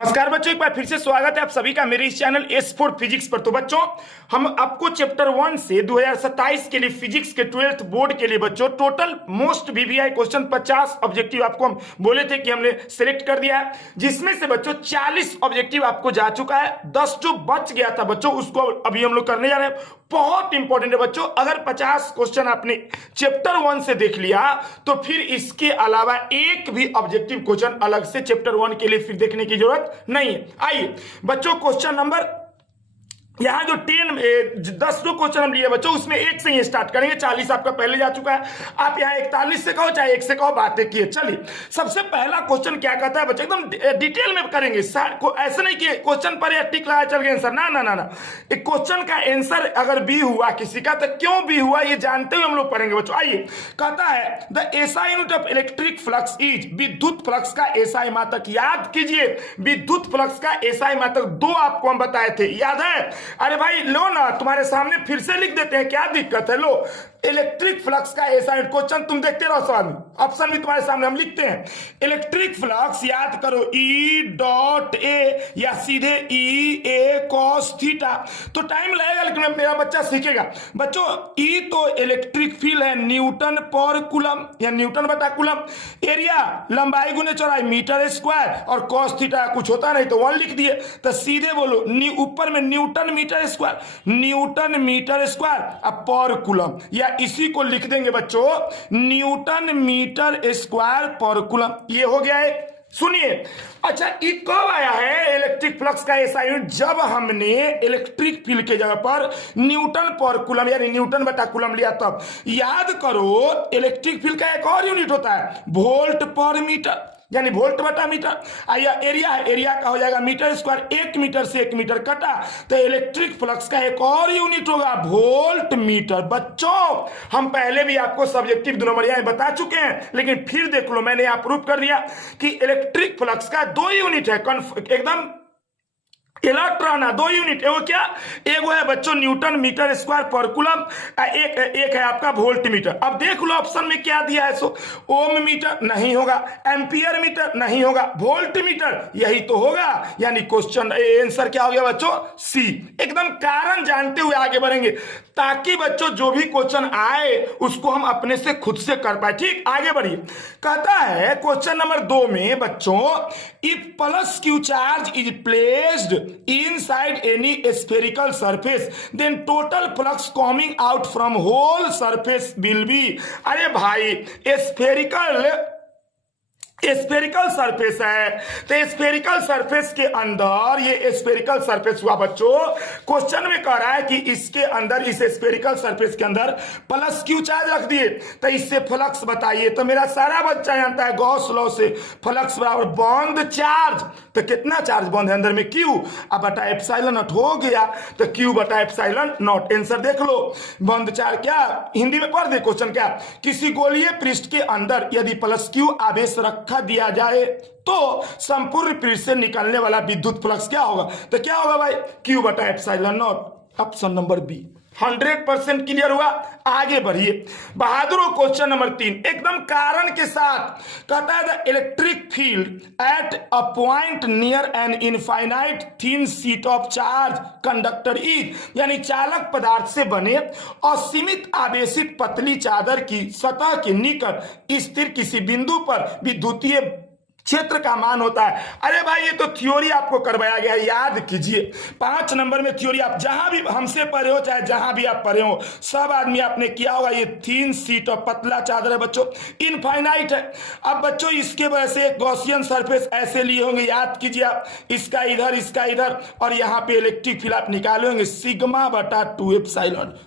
नमस्कार बच्चों, एक बार फिर से स्वागत है आप सभी का मेरे इस चैनल एस फॉर फिजिक्स पर। तो बच्चों, हम आपको चैप्टर 1 से 2027 के लिए फिजिक्स के 12th बोर्ड के लिए बच्चों total most VVI question 50 objective आपको हम बोले थे कि हमने सिलेक्ट कर दिया है, जिसमें से बच्चों 40 ऑब्जेक्टिव आपको जा चुका है। 10 जो बच गया था बच्चों, उसको अभी हम लोग करने जा रहे हैं। बहुत इंपॉर्टेंट है बच्चों, अगर 50 क्वेश्चन आपने चैप्टर 1 से देख लिया तो फिर इसके अलावा एक भी ऑब्जेक्टिव क्वेश्चन अलग से चैप्टर 1 के लिए फिर देखने की जरूरत नहीं है। आइए बच्चों, क्वेश्चन नंबर यहां जो 10 जो क्वेश्चन हम लिए बच्चों, उसमें एक से ही स्टार्ट करेंगे। 40 आपका पहले जा चुका है, आप यहां 41 से कहो चाहे 1 से कहो, बातें किए। चलिए, सबसे पहला क्वेश्चन क्या कहता है बच्चों, एकदम डिटेल में करेंगे। ऐसा नहीं कि क्वेश्चन पर या टिक लगा चल गया आंसर, ना ना ना ना। एक क्वेश्चन का आंसर अगर बी हुआ किसी का, तो क्यों बी हुआ ये जानते हुए हम लोग पढ़ेंगे बच्चों। आइए, कहता है the SI unit of electric flux is, विद्युत फ्लक्स का एसआई मात्रक। याद कीजिए, विद्युत फ्लक्स का एसआई मात्रक 2 आपको हम बताए थे, याद है? अरे भाई लो ना, तुम्हारे सामने फिर से लिख देते हैं, क्या दिक्कत है। लो, इलेक्ट्रिक फ्लक्स का एसआई क्वेश्चन तुम देखते रहो, सवाल में ऑप्शन भी तुम्हारे सामने हम लिखते हैं। इलेक्ट्रिक फ्लक्स याद करो, ई डॉट ए या सीधे ई ए कॉस थीटा। तो टाइम लगेगा लेकिन मेरा बच्चा सीखेगा। बच्चों, ई तो इलेक्ट्रिक फील्ड है, न्यूटन पर कूलम या न्यूटन बटा कूलम। एरिया लंबाई गुने चौड़ाई मीटर स्क्वायर, और कॉस थीटा कुछ होता नहीं तो 1 लिख दिए। तो सीधे बोलो, ऊपर में newton metre square, newton metre square अब पर कूलम, या इसी को लिख देंगे बच्चों न्यूटन मीटर स्क्वायर पर कूलम। ये हो गया है। सुनिए, अच्छा ये कब आया है इलेक्ट्रिक फ्लक्स का ऐसा यूनिट? जब हमने इलेक्ट्रिक फील्ड के जगह पर न्यूटन पर कूलम यानी न्यूटन बटा कूलम लिया तब। याद करो, इलेक्ट्रिक फील्ड का एक और यूनिट होता है वोल्ट पर मीटर, यानी वोल्ट बटा मीटर। आइए, एरिया है, एरिया का हो जाएगा मीटर स्क्वायर। 1 मीटर से 1 मीटर कटा तो इलेक्ट्रिक फ्लक्स का एक और यूनिट होगा वोल्ट मीटर। बच्चों, हम पहले भी आपको सब्जेक्टिव द्विनंबरियां बता चुके हैं, लेकिन फिर देख लो, मैंने यहां प्रूफ कर दिया कि इलेक्ट्रिक फ्लक्स का 2 यूनिट है, एकदम इलेक्ट्रॉन है 2 यूनिट। वो क्या? एक है बच्चों न्यूटन मीटर स्क्वायर पर कूलम, एक है आपका वोल्ट मीटर। अब देख लो ऑप्शन में क्या दिया है। सो ओम मीटर नहीं होगा, एम्पियर मीटर नहीं होगा, वोल्ट मीटर यही तो होगा। यानी क्वेश्चन आंसर क्या हो गया बच्चों? सी। एकदम कारण जानते हुए आगे बढ़ेंगे, ताकि बच्चों जो भी क्वेश्चन आए उसको हम अपने से खुद से कर पाए। ठीक, आगे बढ़िए। कहता है क्वेश्चन नंबर 2 में बच्चों, if plus Q charge is placed inside any spherical surface then total flux coming out from whole surface will be। अरे भाई, स्फेरिकल सरफेस है, तो स्फेरिकल सरफेस के अंदर, ये स्फेरिकल सरफेस हुआ बच्चों। क्वेश्चन में कह रहा है कि इसके अंदर, इस स्फेरिकल सरफेस के अंदर प्लस क्यू चार्ज रख दिए, तो इससे फ्लक्स बताइए। तो मेरा सारा बच्चा जानता है गॉस लॉ से, फ्लक्स बराबर बॉन्ड चार्ज। तो कितना चार्ज बॉन्ड है अंदर में? क्यू। अब बटा एप्सिलॉन नॉट हो गया, तो क्यू बटा एप्सिलॉन नॉट। आंसर देख लो, बॉन्ड चार्ज क्या हिंदी में पढ़ दे क्वेश्चन, क्या किसी गोलीय पृष्ठ के अंदर यदि प्लस क्यू आवेश रखा दिया जाए तो संपूर्ण पृष्ठ से निकलने वाला विद्युत फ्लक्स क्या होगा? तो क्या होगा भाई? क्यू बटा epsilon naught. Option number B 100% clear हुआ। आगे बढ़िए बहादुर, क्वेश्चन नंबर 3 एकदम कारण के साथ कहता है the electric field at a point near an infinite thin sheet of charge conductor is, यानी चालक पदार्थ से बने असीमित आवेशित पतली चादर की सतह के निकट स्थिर किसी बिंदु पर विद्युतीय क्षेत्र का मान होता है। अरे भाई, ये तो थ्योरी आपको करवाया गया है, याद कीजिए। 5 नंबर में थ्योरी, आप जहां भी हमसे पढ़े हो, चाहे जहां भी आप पढ़े हो, सब आदमी आपने किया होगा। ये थिन शीट और पतला चादर है बच्चों, इनफाइनाइट है। अब बच्चों, इसके वजह से गॉसियन सरफेस ऐसे लिए होंगे, याद कीजिए आप, इसका इधर इसका इधर, और यहां पे इलेक्ट्रिक फील्ड आप निकाले होंगे सिग्मा बटा 2 एप्सिलॉन।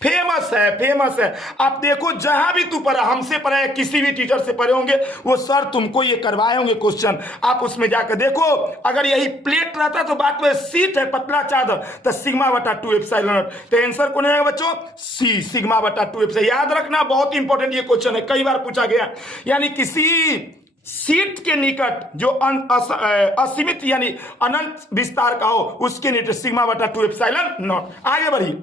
फेमस है, फेमस है। आप देखो, जहां भी तू पढ़ा, हमसे पढ़ा है, किसी भी टीचर से पढ़े होंगे, वो सर तुमको ये करवाए होंगे क्वेश्चन। आप उसमें जाकर देखो, अगर यही प्लेट रहता तो बात में सीट है, पतला चादर, तो सिग्मा बटा 2 एप्सिलॉन। तो आंसर कौन है बच्चों? सी, सिग्मा बटा 2 एप्सिलॉन। याद रखना, बहुत इंपॉर्टेंट ये क्वेश्चन है, कई बार पूछा गया। यानी किसी सीट के निकट जो असीमित यानी अनंत विस्तार का हो, उसके निकट सिग्मा बटा 2 एप्सिलॉन नॉट। आगे बढ़िए,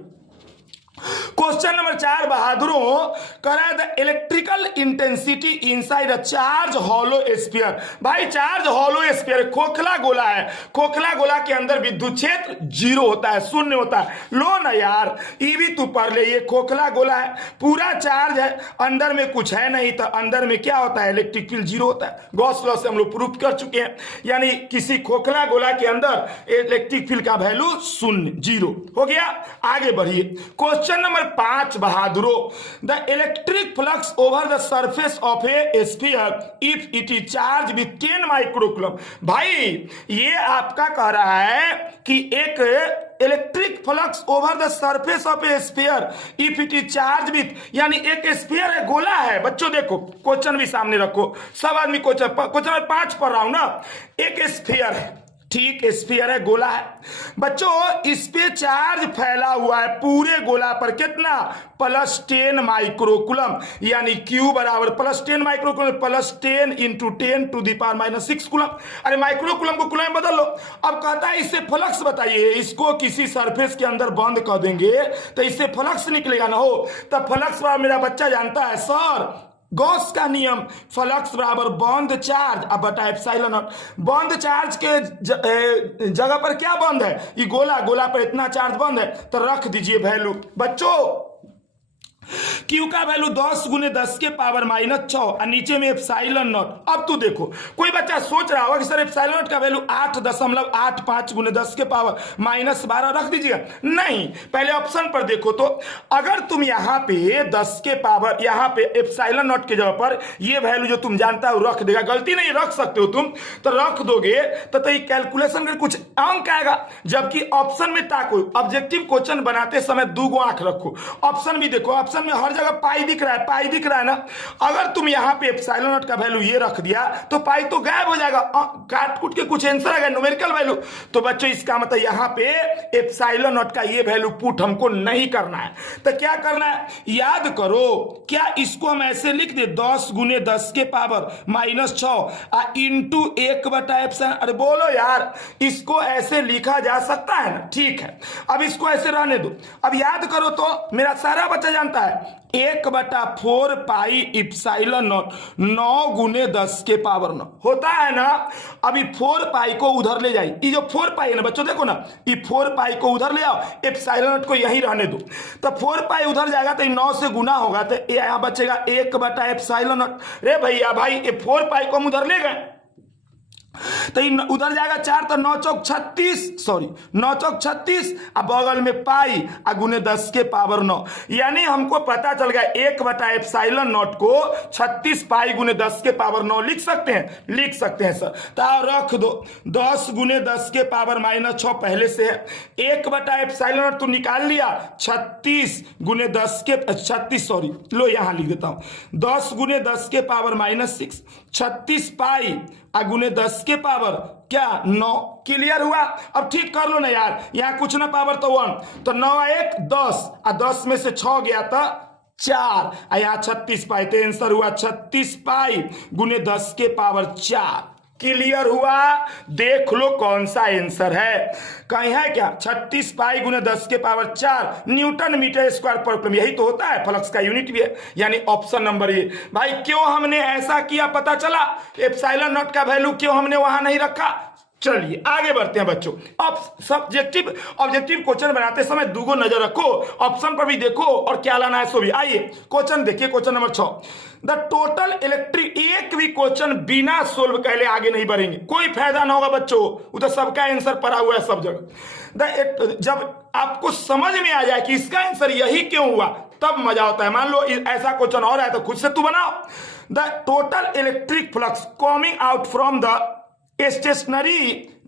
क्वेश्चन नंबर 4 बहादुरों, करा the electrical intensity inside a charge hollow sphere. भाई चार्ज हॉलो स्फीयर खोखला गोला है, खोखला गोला के अंदर विद्युत क्षेत्र 0 होता है, शून्य होता है। लो ना यार, ये भी तू पढ़ ले, ये खोखला गोला है, पूरा चार्ज है, अंदर में कुछ है नहीं, तो अंदर में क्या होता है, इलेक्ट्रिक फील्ड 0 होता है। गॉस लॉ से हम लोग प्रूफ कर चुके हैं, यानी किसी खोखला गोला के अंदर इलेक्ट्रिक फील्ड का वैल्यू 0 हो गया। आगे बढ़िए, क्वेश्चन नंबर 5 बहादुरों, the electric flux over the surface of a sphere if it is charge with 10 microcoulomb. भाई ये आपका कह रहा है कि एक electric flux over the surface of a sphere if it is charge with, यानी एक स्फीयर है, गोला है। बच्चों देखो क्वेश्चन भी सामने रखो, सब आदमी क्वेश्चन 5 पढ़ रहा हूं ना। एक स्फीयर है, ठीक, स्फीयर है, गोला है। बच्चों इस पे चार्ज फैला हुआ है पूरे गोला पर, कितना, +10 माइक्रोकूलम, यानी Q बराबर +10 माइक्रोकूलम, +10 × 10⁻⁻6 कूलम। अरे माइक्रोकूलम को कूलम में बदल लो। अब कहता है इससे फ्लक्स बताइए, इसको किसी सरफेस के अंदर बंद कर देंगे तो इससे फ्लक्स निकलेगा ना, हो तब फ्लक्स मेरा बच्चा जानता है सर, गॉस का नियम, फ्लक्स बराबर बंद चार्ज अब बटा एप्सिलॉन नॉट। बंद चार्ज के जगह पर क्या बंद है, ये गोला, गोला पर इतना चार्ज बंद है, तो रख दीजिए वैल्यू। बच्चों Q का वैल्यू 10 × 10⁻⁻6 और नीचे में एप्सिलॉन नॉट। अब तू देखो, कोई बच्चा सोच रहा होगा कि सर एप्सिलॉन नॉट का वैल्यू 8.85 × 10⁻12 रख दीजिएगा। नहीं, पहले ऑप्शन पर देखो तो अगर तुम यहाँ पे 10 के पावर, यहाँ पे एप्सिलॉन नॉट के जगह पर ये वैल्यू जो तुम जानता हो रख देगा, गलती नहीं, रख सकते हो तुम, तो रख दोगे तो ये कैलकुलेशन का कुछ अंक आएगा। जबकि ऑप्शन में ताको, ऑब्जेक्टिव क्वेश्चन बनाते समय 2 आंख रखो, ऑप्शन भी देखो, ऑप्शन में हर जगह पाई दिख रहा है, पाई दिख रहा है ना। अगर तुम यहां पे एप्सिलॉन नॉट का वैल्यू ये रख दिया तो पाई तो गायब हो जाएगा, काट कूट के कुछ आंसर आ गया, न्यूमेरिकल वैल्यू। तो बच्चों इसका मतलब यहां पे एप्सिलॉन नॉट का ये वैल्यू पुट हमको नहीं करना है। तो क्या करना है, याद करो, क्या इसको हम ऐसे लिख दे 10 × 10⁻⁻6 इंटू 1/एप्सिलॉन। अरे बोलो यार, इसको ऐसे लिखा जा सकता है ना, ठीक है। अब इसको ऐसे रहने दो। अब याद करो तो मेरा सारा बच्चा जानता है 1/4 पाई एप्सिलॉन नॉट 9 × 10⁻9 होता है ना। अभी 4 पाई को उधर ले जाइए, ये जो 4 पाई है ना बच्चों, देखो ना, ये 4 पाई को उधर ले आओ, एप्सिलॉन नॉट को यहीं रहने दो। तो 4 पाई उधर जाएगा तो 9 से गुना होगा, तो यहां बचेगा 1/एप्सिलॉन नॉट। रे भैया भाई, ये 4 पाई को हम उधर ले गए तो उधर जाएगा 4, तो 9 चौक 36, सॉरी 9 चौक 36, अब बगल में पाई × 10⁻9, यानी हमको पता चल गया 1/एप्सिलॉन नॉट को 36 पाई × 10⁻9 लिख सकते हैं, लिख सकते हैं सर। तो रख दो 10 × 10⁻6 पहले से है, 1/एप्सिलॉन नॉट तो निकाल लिया, 36 × 36, सॉरी लो यहां लिख देता हूं, 10 × 10⁻6 36 पाई × 10⁻, क्या 9, क्लियर हुआ। अब ठीक कर लो ना यार, यहाँ कुछ ना पावर तो 1, तो 9 1 10 और 10 में से 6 गया था 4, यहाँ 36 पाई, तो आंसर हुआ 36 पाई × 10⁻4। क्लियर हुआ, देख लो कौन सा आंसर है, कहीं है क्या, 36 पाई × 10⁻4 न्यूटन मीटर स्क्वायर पर कूलम, यही तो होता है, फ्लक्स का यूनिट भी है, यानी ऑप्शन नंबर ये। भाई क्यों हमने ऐसा किया पता चला, एप्सिलॉन नॉट का वैल्यू क्यों हमने वहां नहीं रखा। चलिए आगे बढ़ते हैं बच्चों। अब सब्जेक्टिव ऑब्जेक्टिव क्वेश्चन बनाते समय 2 नजर रखो, ऑप्शन पर भी देखो और क्या लाना है सो भी। आइए क्वेश्चन देखिए, question number 6, the total electric, एक भी क्वेश्चन बिना सोल्व कैले आगे नहीं बढ़ेंगे, कोई फायदा ना होगा बच्चों, वो तो सबका आंसर पड़ा हुआ है सब जगह। जब आपको समझ में आ जाए कि इसका आंसर यही क्यों हुआ, तब मजा होता है। मान लो ऐसा क्वेश्चन और है तो खुद से तू बनाओ। The total electric flux coming out from the stationary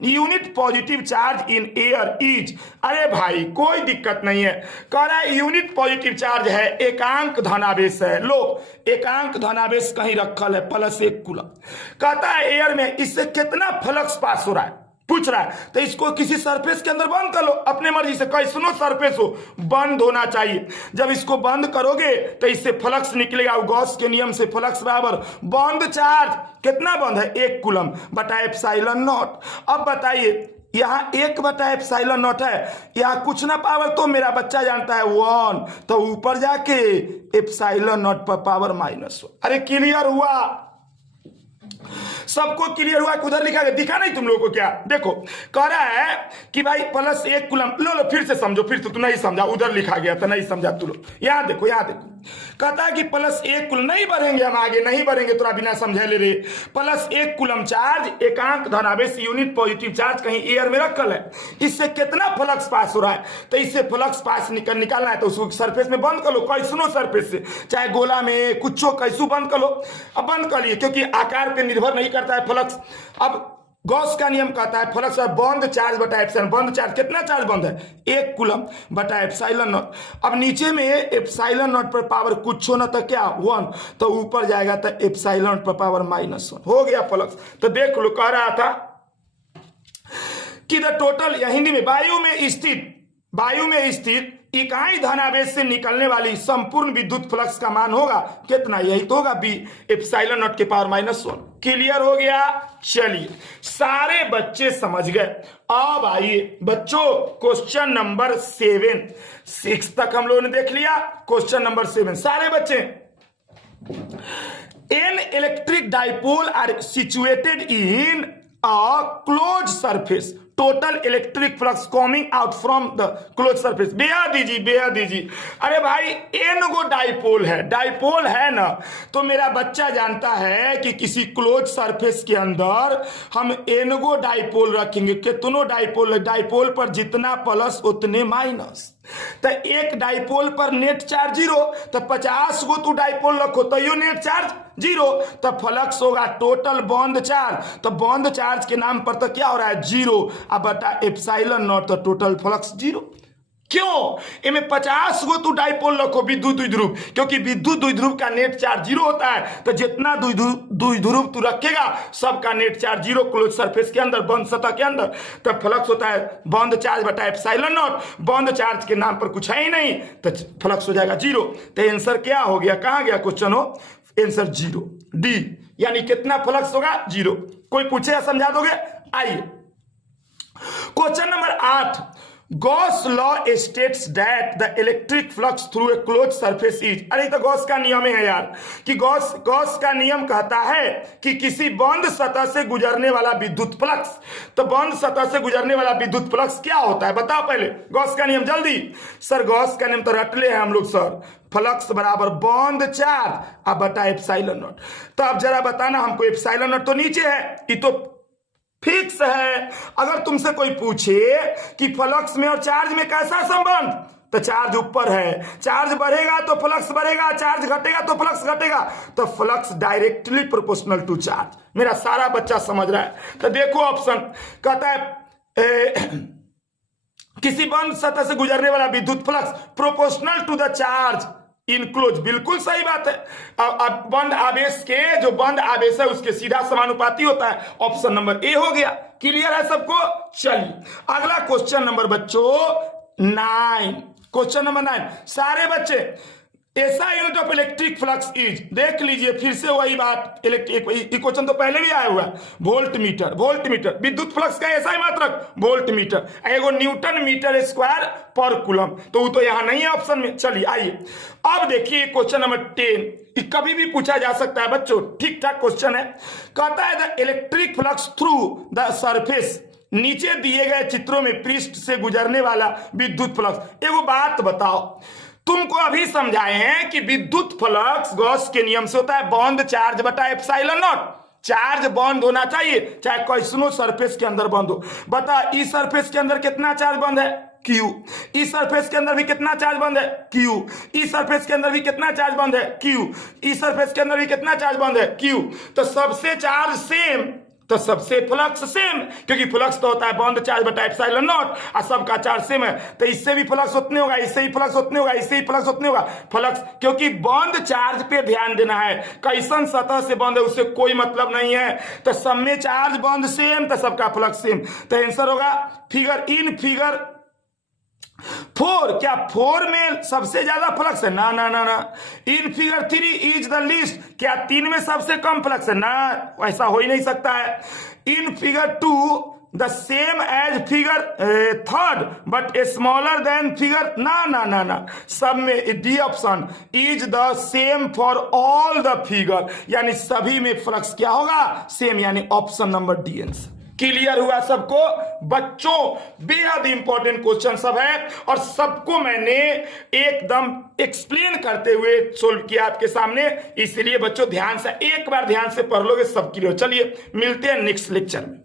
unit positive charge in air is, अरे भाई कोई दिक्कत नहीं है, कह रहा है यूनिट पॉजिटिव चार्ज है, एकांक धनावेश है। लो एकांक धनावेश कहीं रखल है +1 कूलम, कहता है एयर में इससे कितना फ्लक्स पास हो रहा है, पूछ रहा है, तो इसको किसी सरफेस के अंदर बंद कर लो अपने मर्जी से, कैसनो सरफेस हो बंद होना चाहिए। जब इसको बंद करोगे तो इससे फ्लक्स निकलेगा, गॉस के नियम से फ्लक्स बराबर बंद चार्ज, कितना बंद है 1 कूलम बटा एप्सिलॉन नॉट। अब बताइए यहाँ 1/एप्सिलॉन नॉट है, यहाँ कुछ ना पावर तो मेरा बच्चा जानता है 1, तो ऊपर जाके एप्सिलॉन नॉट पर पावर -1। अरे क्लियर हुआ, सबको क्लियर हुआ कि उधर लिखा गया, दिखा नहीं तुम लोगों को क्या? देखो कह रहा है कि भाई +1 कूलम, लो फिर से समझो, फिर तो तू नहीं समझा, उधर लिखा गया था नहीं समझा तू लोग। यहाँ देखो कहता है कि +1 कूलम, नहीं बढ़ेंगे हम आगे, नहीं बढ़ेंगे तोरा बिना समझे ले रे। +1 कूलम चार्ज एकांक धनावेश यूनिट पॉजिटिव चार्ज कहीं एयर में रखल है, इससे कितना फ्लक्स पास हो रहा है, तो इससे फ्लक्स पास निकालना है तो उसको सरफेस में बंद कर लो, कैसनो सरफेस से, चाहे गोला में कुछो कैसू बंद कर लो। अब बंद कर लिए क्योंकि आकार पे निर्भर नहीं करता है फ्लक्स। अब गॉस का नियम कहता है फ्लक्स और बंद चार्ज बटा एप्सिलॉन, बंद चार्ज कितना चार्ज बंद है 1 कूलम बटा एप्सिलॉन नॉट। अब नीचे में एप्सिलॉन नॉट पर पावर कुछ हो ना तो क्या 1, तो ऊपर जाएगा तो एप्सिलॉन नॉट पर पावर -1 हो गया फ्लक्स। तो देख लो कह रहा था कि द टोटल, या हिंदी में वायु में स्थित इकाई धनावेश से निकलने वाली संपूर्ण विद्युत फ्लक्स का मान होगा कितना, यही तो होगा B एप्सिलॉन नॉट के पावर -1। क्लियर हो गया? चलिए सारे बच्चे समझ गए। अब आइए बच्चों क्वेश्चन नंबर 7, 6 तक हम लोगों ने देख लिया। क्वेश्चन नंबर 7 सारे बच्चे, an electric dipole are situated in a close surface, total electric flux coming out from the close surface. बेया दीजिए। अरे भाई एन गो डाइपोल है ना, तो मेरा बच्चा जानता है कि किसी क्लोज सरफेस के अंदर हम एन गो डाइपोल रखेंगे। कितनों डाइपोल पर जितना प्लस उतने माइनस, तो एक डाइपोल पर नेट चार्ज 0, तो 50 गो तू डाइपोल रखो तो यो नेट चार्ज 0, तो फ्लक्स होगा टोटल बॉन्ड चार्ज, तो बॉन्ड चार्ज के नाम पर तो क्या हो रहा है 0, अब बटा एप्सिलॉन नॉट, तो टोटल फ्लक्स 0। क्यों? इनमें 50 गो तू डाइपोल रखो विद्युत द्विध्रुव, क्योंकि विद्युत द्विध्रुव का नेट चार्ज 0 होता है, तो जितना द्विध्रुव तू रखेगा सबका नेट चार्ज 0 क्लोज सरफेस के अंदर, बंद सतह के अंदर, तब फ्लक्स होता है बॉन्ड चार्ज बटा एप्सिलॉन नॉट। बॉन्ड चार्ज के नाम पर कुछ है ही नहीं, तो फ्लक्स हो जाएगा 0। तो आंसर क्या हो गया, कहां गया क्वेश्चन हो, आंसर 0 D, यानी कितना फ्लक्स होगा 0। कोई पूछे या समझा दोगे? आइए question number 8, Gauss law states that the electric flux through a close surface is, अरे तो गॉस का नियम है यार, कि गॉस का नियम कहता है कि किसी बंद सतह से गुजरने वाला विद्युत फ्लक्स, तो बंद सतह से गुजरने वाला विद्युत फ्लक्स क्या होता है बताओ पहले गॉस का नियम जल्दी। सर गॉस का नियम तो रटले हैं हम लोग सर, फ्लक्स बराबर बॉन्ड चार्ज अब बटा एप्सिलॉन नॉट। तो अब जरा बताना हमको, एप्सिलॉन नॉट तो नीचे है, ये तो फिक्स है। अगर तुमसे कोई पूछे कि फ्लक्स में और चार्ज में कैसा संबंध, तो चार्ज ऊपर है, चार्ज बढ़ेगा तो फ्लक्स बढ़ेगा, चार्ज घटेगा तो फ्लक्स घटेगा, तो flux directly proportional to charge. मेरा सारा बच्चा समझ रहा है। तो देखो ऑप्शन कहता है किसी बंद सतह से गुजरने वाला विद्युत flux proportional to the charge enclose, बिल्कुल सही बात है। अब बंद आवेश के, जो बंद आवेश है उसके सीधा समानुपाती होता है, ऑप्शन नंबर ए हो गया। क्लियर है सबको? चलिए अगला क्वेश्चन नंबर बच्चों 9, क्वेश्चन नंबर 9 सारे बच्चे, ऐसा unit of electric flux is, देख लीजिए फिर से वही बात, क्वेश्चन तो पहले भी आया हुआ है, वोल्ट मीटर विद्युत फ्लक्स का ऐसा ही मात्रक वोल्ट मीटर, एगो न्यूटन मीटर स्क्वायर पर कूलम, तो वो तो यहां नहीं है ऑप्शन में। चलिए आइए अब देखिए क्वेश्चन नंबर 10, कभी भी पूछा जा सकता है बच्चों, ठीक ठाक क्वेश्चन है। कहता है the electric flux through the surface, नीचे दिए गए चित्रों में पृष्ठ से गुजरने वाला विद्युत फ्लक्स। एगो बात बताओ, तुमको अभी समझाए हैं कि विद्युत फ्लक्स गॉस के नियम से होता है बॉन्ड चार्ज बटा एप्सिलॉन नॉट। चार्ज बॉन्ड होना चाहिए चाहे कैसनो सरफेस के अंदर बंद हो। बता इस सरफेस के अंदर कितना चार्ज बंद है Q, इस सरफेस के अंदर भी कितना चार्ज बंद है Q, इस सरफेस के अंदर भी कितना चार्ज बंद है Q, इस सरफेस के अंदर भी कितना चार्ज बंद है Q। तो सबसे चार्ज सेम, तो सबसे फ्लक्स सेम, क्योंकि फ्लक्स तो होता है बॉन्ड चार्ज बटा एप्सिलॉन नॉट और सबका चार्ज सेम है, तो इससे भी फ्लक्स उतने होगा, इससे ही फ्लक्स उतने होगा, इससे ही फ्लक्स उतने होगा। फ्लक्स क्योंकि बॉन्ड चार्ज पे ध्यान देना है, कैसन सतह से बॉन्ड है उससे कोई मतलब नहीं है। तो सब में चार्ज बॉन्ड सेम तो सबका फ्लक्स सेम। तो आंसर होगा फिगर 4। क्या 4 में सबसे ज्यादा फ्लक्स है? ना ना ना ना। In figure 3 is the least, क्या 3 में सबसे कम फ्लक्स है? ना, ऐसा हो ही नहीं सकता है। In figure 2 the same as figure 3 but smaller than figure, ना ना ना ना। सब में D option is the same for all the figure, यानी सभी में फ्लक्स क्या होगा? सेम, यानी option number D answer. Clear हुआ सबको बच्चों? बेहद इंपॉर्टेंट क्वेश्चन सब है और सबको मैंने एकदम एक्सप्लेन करते हुए सोल्व किया आपके सामने, इसलिए बच्चों ध्यान से एक बार ध्यान से पढ़ लोगे सब क्लियर। चलिए मिलते हैं नेक्स्ट लेक्चर में।